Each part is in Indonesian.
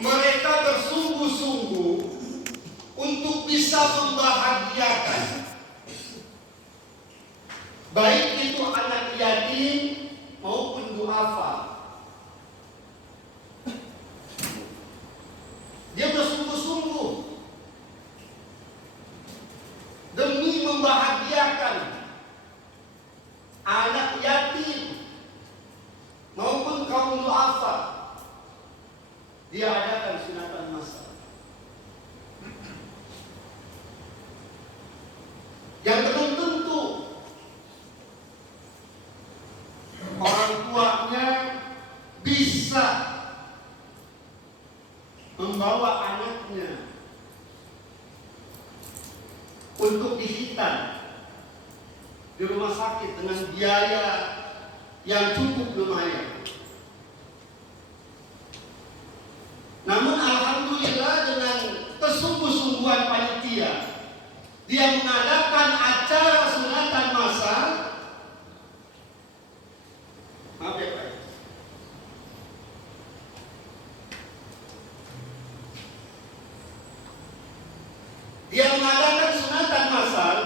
mereka bersungguh-sungguh untuk bisa membahagiakan baik itu anak yatim maupun duafa. Dia bersungguh-sungguh demi membahagiakan anak yatim maupun kaum duafa. Dia adakan sunatan masal. Yang belum tentu orang tuanya bisa membawa anaknya untuk dihitan di rumah sakit dengan biaya yang cukup lumayan. Namun alhamdulillah dengan kesungguh-sungguhan panitia, dia mengadakan acara sunatan massal. Maaf ya Pak. Dia mengadakan sunatan massal.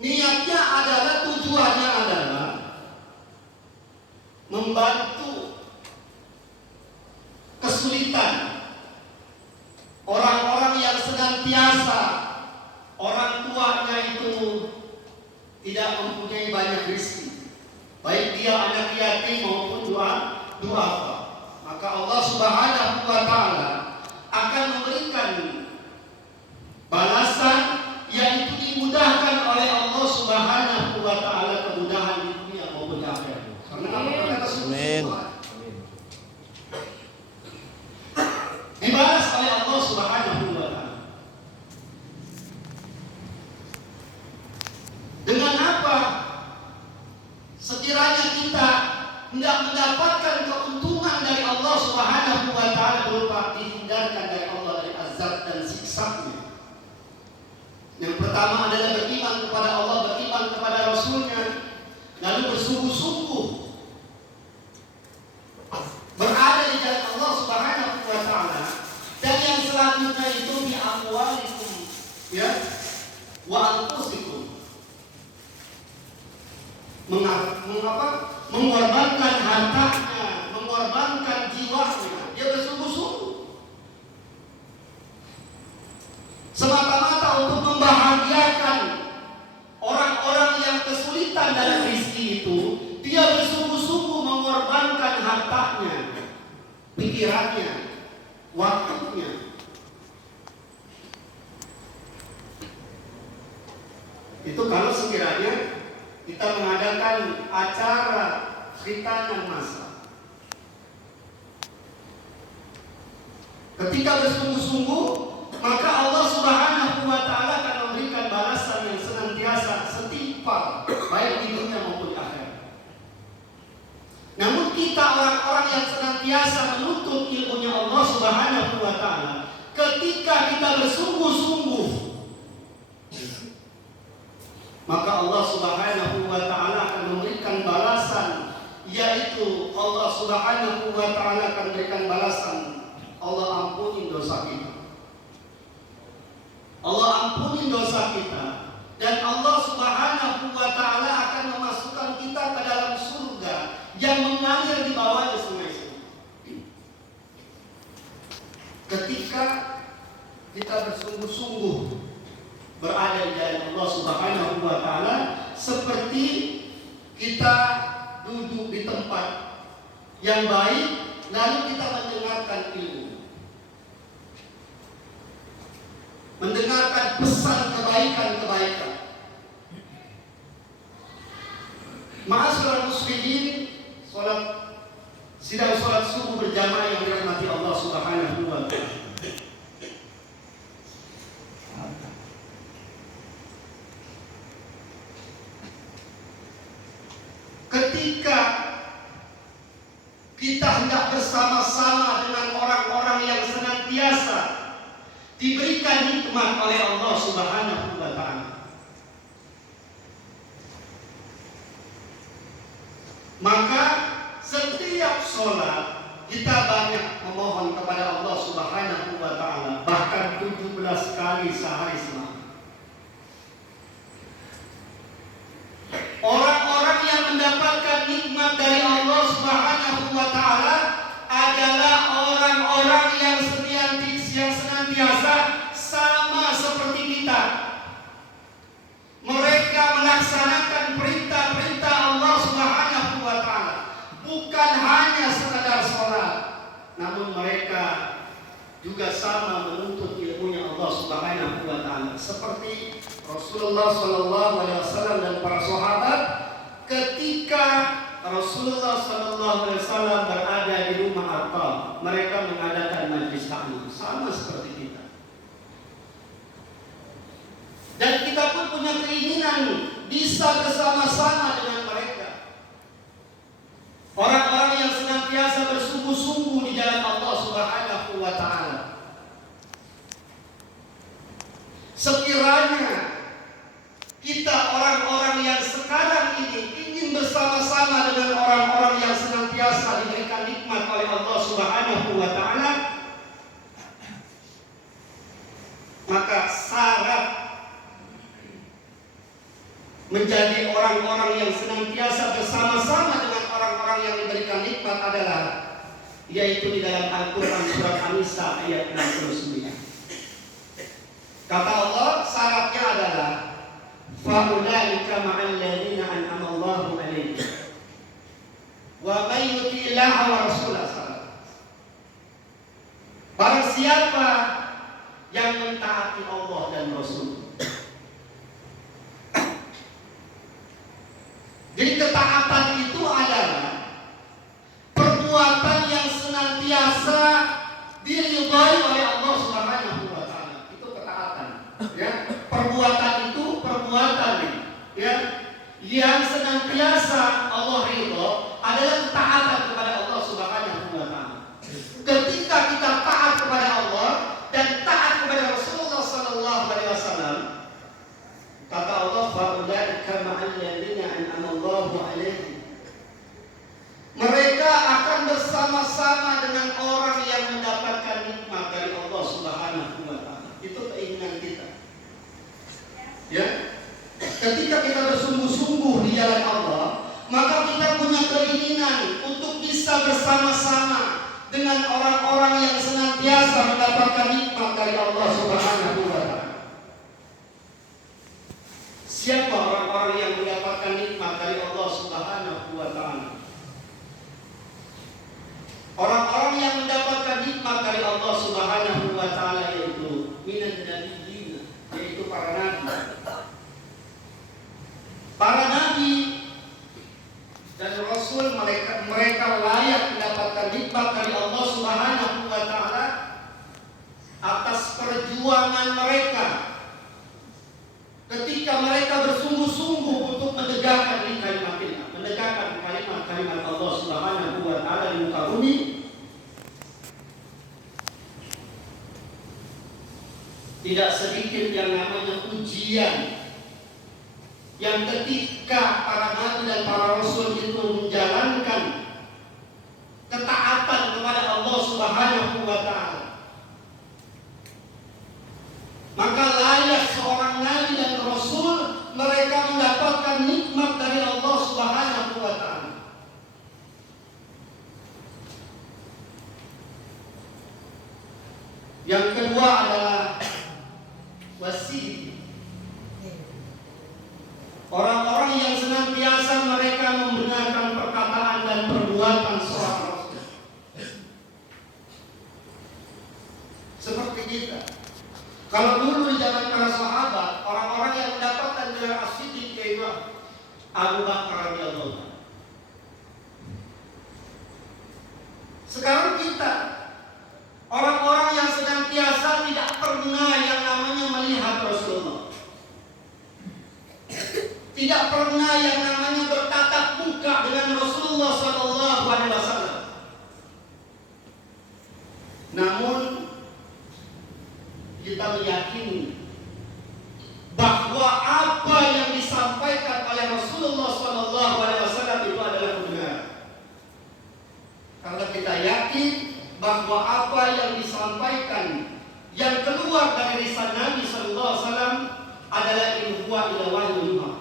Niatnya adalah, tujuannya adalah membantu kesulitan orang-orang yang senantiasa orang tuanya itu tidak mempunyai banyak rezeki, baik dia anak yatim maupun duafa. Maka Allah Subhanahu wa taala akan memberikan balasan, yaitu dimudahkan oleh Allah Subhanahu wa taala, kemudahan di dunia maupun di akhirat. Karena apa? Amin. Dibalas oleh Allah Subhanahu wa taala. Dengan apa? Sekiranya kita tidak mendapatkan keuntungan dari Allah Subhanahu wa taala berupa dihindarkan dari Allah dari azab dan siksa-Nya. Yang pertama adalah beriman kepada Allah, beriman kepada Rasul-Nya, lalu bersungguh-sungguh berada di jalan Allah Subhanahu wa taala. Dan yang selanjutnya itu bi amwalikum, ya, wa anfusikum. Mengorbankan hartanya, mengorbankan jiwanya. Dia bersungguh-sungguh semata-mata untuk membahagiakan orang-orang yang kesulitan dalam rezeki itu. Dia bersungguh-sungguh mengorbankan hartanya, pikirannya, waktunya. Itu kalau sekiranya kita mengadakan acara khitanan massal. Ketika bersungguh-sungguh, maka Allah Subhanahu wa taala akan memberikan balasan yang senantiasa setimpal baik di dunia maupun di akhirat. Namun kita orang-orang yang senantiasa menuntut ilmunya Allah Subhanahu wa taala, ketika kita bersungguh-sungguh, maka Allah Subhanahu wa taala akan memberikan balasan, yaitu Allah Subhanahu wa taala akan memberikan balasan. Allah ampuni dosa kita. Allah ampuni dosa kita, dan Allah Subhanahu wa taala akan memasukkan kita ke dalam surga yang mengalir di bawahnya sungai-sungai. Ketika kita bersungguh-sungguh berada di jalan Allah Subhanahu wa taala, seperti kita duduk di tempat yang baik lalu kita mendengarkan ilmu, mendengarkan pesan kebaikan-kebaikan. Ma'asyiral muslimin, sidang salat subuh berjamaah yang dirahmati Allah Subhanahu wa taala. Ketika kita hendak bersama-sama dengan orang-orang yang senantiasa diberikan nikmat oleh Allah Subhanahu wa taala, maka setiap sholat kita banyak memohon lagi sehari semalam. Orang-orang yang mendapatkan nikmat dari Allah Subhanahu wa taala adalah orang-orang yang senantiasa sama seperti kita. Mereka melaksanakan perintah-perintah Allah Subhanahu wa taala, bukan hanya sekadar sholat, namun mereka juga sama menuntut ilmunya Allah Subhanahu wa taala, seperti Rasulullah sallallahu alaihi wasallam dan para sahabat ketika Rasulullah sallallahu alaihi wasallam berada di rumah Arqam, mereka mengadakan majlis taklim sama seperti kita. Dan kita pun punya keinginan bisa bersama-sama dengan mereka. Orang-orang yang senantiasa bersungguh-sungguh di jalan Allah Subhanahu wa taala. Sekiranya kita orang-orang yang sekarang ini ingin bersama-sama dengan orang-orang yang senantiasa diberikan nikmat oleh Allah Subhanahu wa taala, maka syarat menjadi orang-orang yang senantiasa bersama-sama dengan orang-orang yang diberikan nikmat adalah yaitu di dalam Al-Quran surat An-Nisa ayat 69. Kata Allah, syaratnya adalah faulaika ma'al ladzina an'ama Allahu 'alaihim wa may yuti'illaha wa rasulahu. Barang siapa yang mentaati Allah dan Rasul. Jadi ketaatan itu adalah perbuatan yang senantiasa diridhai oleh Allah Subhanahu wa taala. Itu ketaatan. Ya, perbuatan itu perbuatan ya yang senantiasa Allah ridho adalah ketaatan kepada Allah Subhanahu wa taala. Ketika kita taat kepada Allah dan taat kepada Rasulullah sallallahu alaihi wasallam, kata Allah, faulaika ma'al ladzina an'ama Allahu 'alaihim. Mereka akan bersama-sama dengan orang yang mendapatkan nikmat dari Allah Subhanahu wa taala. Itu keinginan kita. Ya. Ketika kita bersungguh-sungguh di jalan Allah, maka kita punya keinginan untuk bisa bersama-sama dengan orang-orang yang senantiasa mendapatkan nikmat dari Allah Subhanahu wa taala. Siapa orang-orang yang mendapatkan nikmat dari Allah Subhanahu wa taala? Orang-orang yang mendapatkan nikmat dari Allah Subhanahu wa taala yaitu minan nabiyyin, yaitu para nabi. Para nabi dan rasul mereka layak mendapatkan nikmat dari Allah Subhanahu wa taala atas perjuangan mereka. Ketika mereka bersungguh-sungguh untuk menegakkan kalimat-Nya, menegakkan kalimat-kalimat Allah Subhanahu wa taala di muka bumi, tidak sedikit yang namanya ujian yang ketika para nabi dan para rasul itu menjalankan ketaatan kepada Allah Subhanahu wa taala, maka layak seorang nabi dan rasul mereka mendapatkan nikmat dari Allah Subhanahu wa taala. Yang kedua adalah wasiat. Orang-orang yang senantiasa mereka membenarkan perkataan dan perbuatan seorang rasul. Seperti kita. Kalau dulu di zaman para sahabat, orang-orang yang mendapatkan gelar as-siddiq yaitu Abu Bakar radhiyallahu anhu. Sekarang kita, orang-orang yang senantiasa tidak pernah yang namanya melihat Rasulullah, tidak pernah yang namanya bertatap muka dengan Rasulullah sallallahu alaihi wasallam. Namun kita meyakini bahwa apa yang disampaikan oleh Rasulullah sallallahu alaihi wasallam itu adalah benar. Karena kita yakin bahwa apa yang disampaikan yang keluar dari lisan Nabi sallallahu alaihi wasallam adalah in huwa illa wahyu yuha.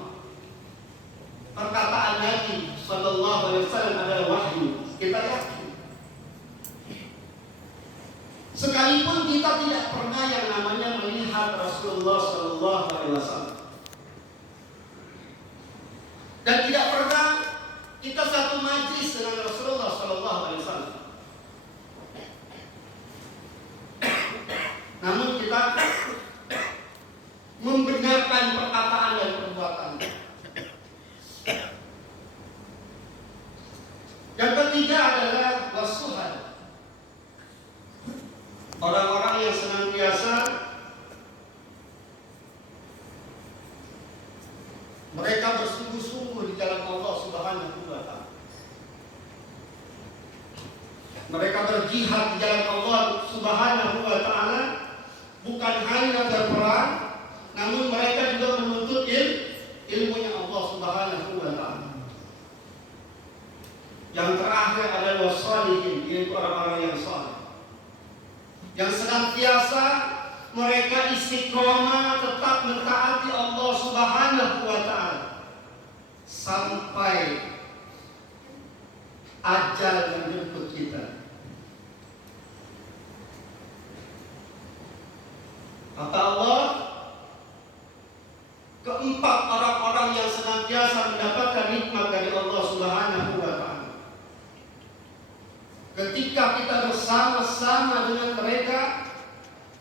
Perkataan Nabi sallallahu alaihi wasallam adalah wahyu. Kita yakin. Sekalipun kita tidak pernah yang namanya melihat Rasulullah sallallahu alaihi wasallam. Dan tidak pernah kita satu majlis dengan Rasulullah sallallahu alaihi wasallam. Namun kita membenarkan perkataan dan perbuatan. Yang ketiga adalah wasuhan. Orang-orang yang senantiasa mereka bersungguh-sungguh di jalan Allah Subhanahu wa taala. Mereka berjihad di jalan Allah Subhanahu wa taala, bukan hanya berperang, namun mereka juga menuntut ilmunya Allah Subhanahu wa taala. Yang terakhir adalah wasalihin, yaitu orang-orang yang saleh, yang senantiasa mereka istiqomah tetap mentaati Allah Subhanahu wa taala sampai ajal menjemput kita. Kata Allah, keempat orang-orang yang senantiasa mendapatkan nikmat dari Allah Subhanahu wa taala, ketika kita bersama-sama dengan mereka,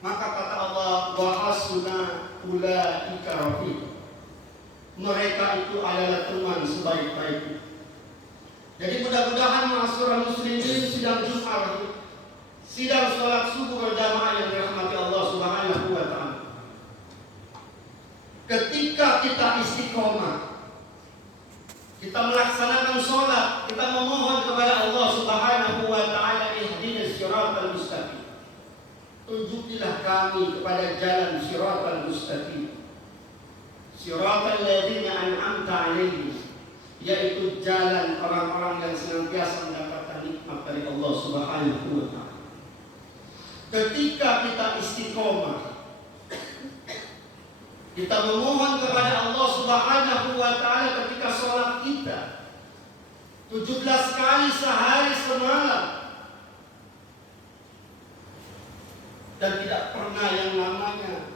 maka kata Allah, wa hasuna ulaika rafiq. Mereka itu adalah teman sebaik-baiknya. Jadi mudah-mudahan ma'asyiral muslimin, sidang Jumat, sidang sholat subuh berjamaah yang dirahmati Allah Subhanahu wa taala, ketika kita istiqomah, kita melaksanakan sholat, kita memohon kepada Allah Subhanahu wa taala, ihdinas siratal mustaqim, tunjukilah kami kepada jalan siratal mustaqim, siratal ladzina an'amta alaihim, yaitu jalan orang-orang yang senantiasa mendapatkan nikmat dari Allah Subhanahu wa taala. Ketika kita istiqomah, kita memohon kepada Allah Subhanahu wa taala ketika sholat kita 17 kali sehari semalam, dan tidak pernah yang namanya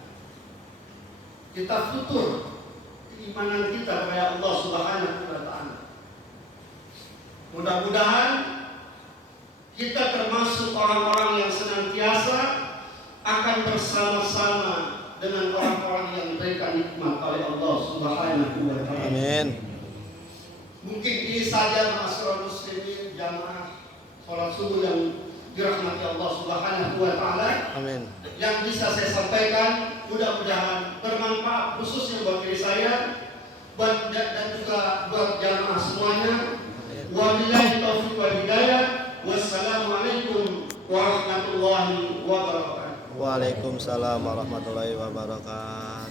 kita futur keimanan kita kepada Allah Subhanahu wa taala. Mudah-mudahan kita termasuk orang-orang yang senantiasa akan bersama-sama dengan orang-orang yang diberikan nikmat oleh Allah Subhanahu wa taala. Amin. Mungkin ini saja ma'asyiral muslimin, jamaah salat subuh yang dirahmati Allah Subhanahu wa taala. Amin. Yang bisa saya sampaikan, mudah-mudahan bermanfaat khususnya buat diri saya dan juga buat jamaah semuanya. Wabillahi taufiq wal hidayah. Wassalamualaikum warahmatullahi wabarakatuh. Waalaikumsalam warahmatullahi wabarakatuh.